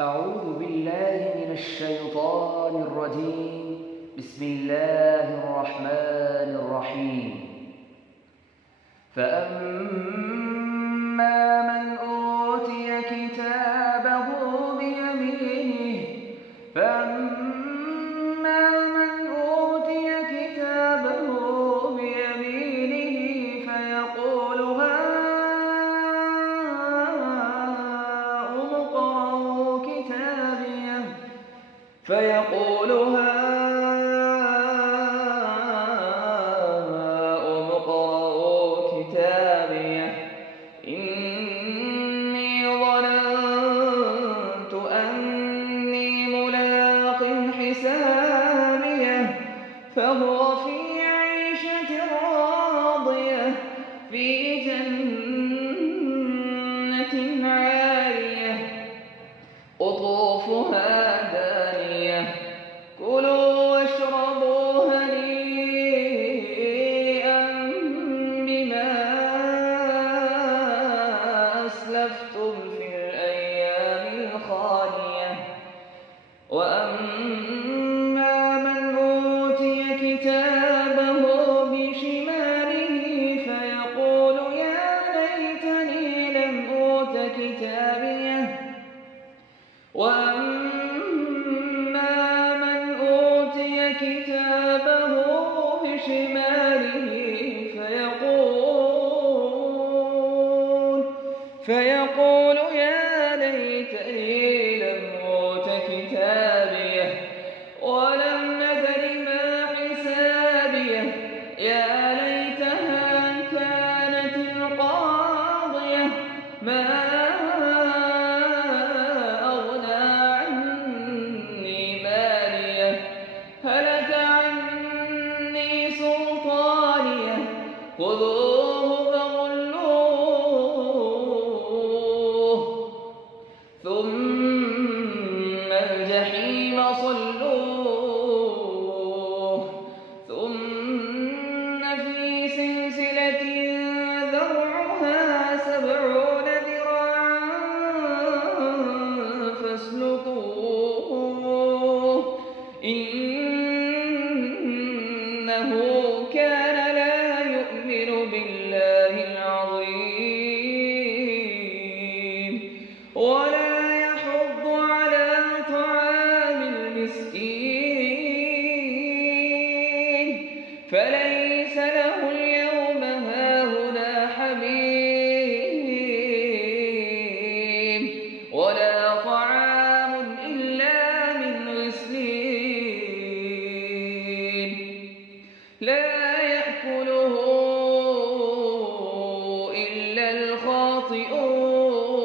أعوذ بالله من الشيطان الرجيم. بسم الله الرحمن الرحيم. فأما من أوتي كتابه بيمينه فأما من أوتي كتابه بيمينه فيقول هاؤم اقرءوا كتابيه إني ظننت أني ملاق حسابيه فهو في عيشة راضية في جنة عالية قطوفها دانية كلوا واشربوا هنيئا بما أسلفتم في الأيام الخالية وأما من أوتي كتابه بشماله فيقول يا ليتني لم أوت كتابيه وأما من أوتي كتابه بشماله فيقول يا ليتني لم أوت كتابيه ولم أدر ما حسابيه يا ليتها كانت القاضية ما هلك عني سلطانيه خذوه فغلوه ثم الجحيم صلوه ثم في سلسلة ذرعها 70 ذراعا فاسلكوه إنه كان لا يؤمن بالله العظيم ولا يحض على طعام المسكين فليس له اليوم هاهنا حميم ولا طعام إلا من غسلين لا يأكله إلا الخاطئون